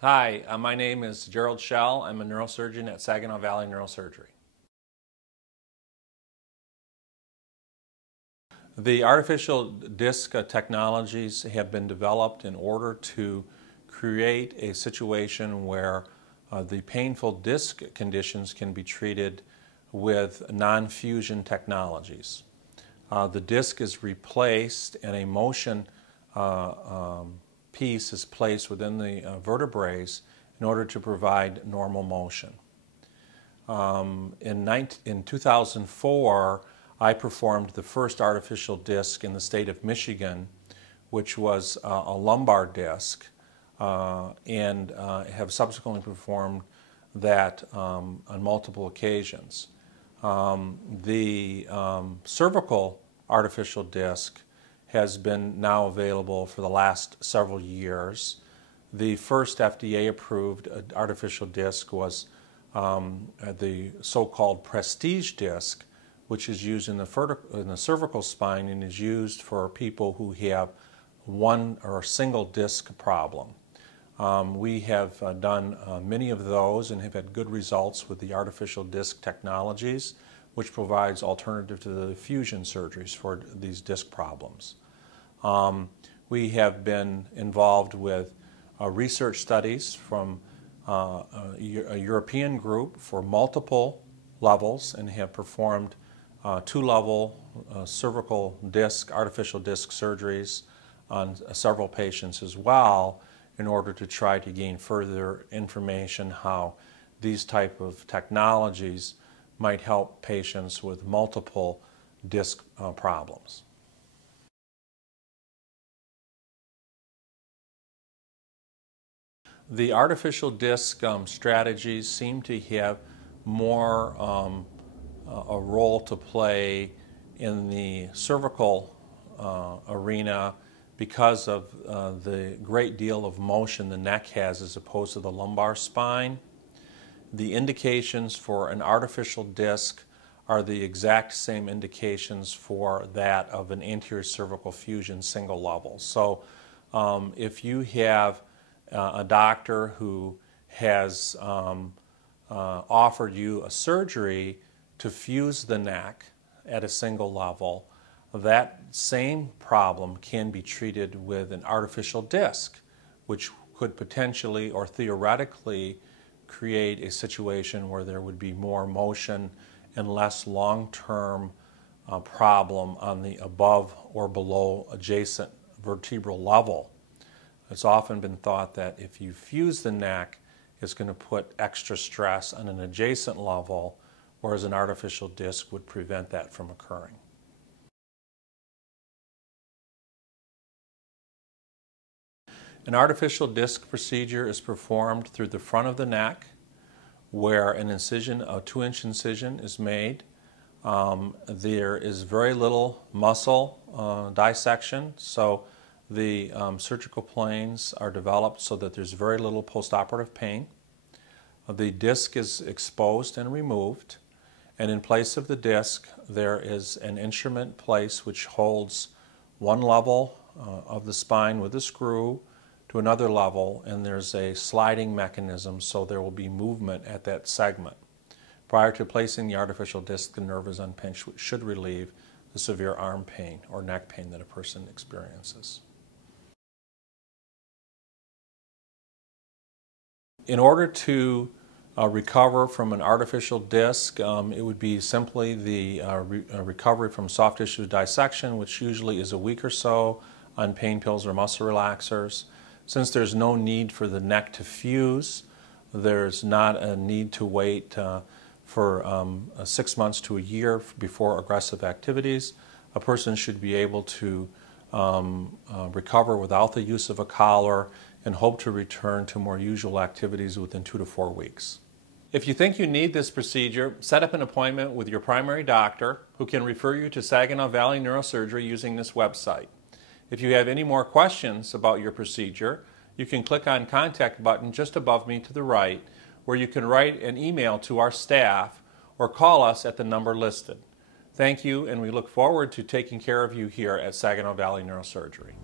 Hi, my name is Gerald Schell. I'm a neurosurgeon at Saginaw Valley Neurosurgery. The artificial disc technologies have been developed in order to create a situation where the painful disc conditions can be treated with non-fusion technologies. The disc is replaced and a motion piece is placed within the vertebrae in order to provide normal motion. In 2004, I performed the first artificial disc in the state of Michigan, which was a lumbar disc, and have subsequently performed that on multiple occasions. The cervical artificial disc has been now available for the last several years. The first FDA-approved artificial disc was the so-called prestige disc, which is used in the cervical spine and is used for people who have one or single disc problem. We have done many of those and have had good results with the artificial disc technologies, which provides alternative to the fusion surgeries for these disc problems. We have been involved with research studies from a European group for multiple levels and have performed two-level cervical disc, artificial disc surgeries on several patients as well in order to try to gain further information how these type of technologies might help patients with multiple disc problems. The artificial disc strategies seem to have more a role to play in the cervical arena because of the great deal of motion the neck has as opposed to the lumbar spine. The indications for an artificial disc are the exact same indications for that of an anterior cervical fusion single level. So if you have a doctor who has offered you a surgery to fuse the neck at a single level, that same problem can be treated with an artificial disc, which could potentially or theoretically create a situation where there would be more motion and less long-term problem on the above or below adjacent vertebral level. It's often been thought that if you fuse the neck, it's going to put extra stress on an adjacent level, whereas an artificial disc would prevent that from occurring. An artificial disc procedure is performed through the front of the neck, where an incision, a 2-inch incision, is made. There is very little muscle dissection, so the surgical planes are developed so that there's very little postoperative pain. The disc is exposed and removed, and in place of the disc there is an instrument placed which holds one level of the spine with a screw to another level, and there's a sliding mechanism so there will be movement at that segment. Prior to placing the artificial disc, the nerve is unpinched, which should relieve the severe arm pain or neck pain that a person experiences. In order to recover from an artificial disc, it would be simply the recovery from soft tissue dissection, which usually is a week or so on pain pills or muscle relaxers. Since there's no need for the neck to fuse, there's not a need to wait for 6 months to a year before aggressive activities. A person should be able to recover without the use of a collar and hope to return to more usual activities within 2 to 4 weeks. If you think you need this procedure, set up an appointment with your primary doctor who can refer you to Saginaw Valley Neurosurgery using this website. If you have any more questions about your procedure, you can click on Contact button just above me to the right, where you can write an email to our staff or call us at the number listed. Thank you, and we look forward to taking care of you here at Saginaw Valley Neurosurgery.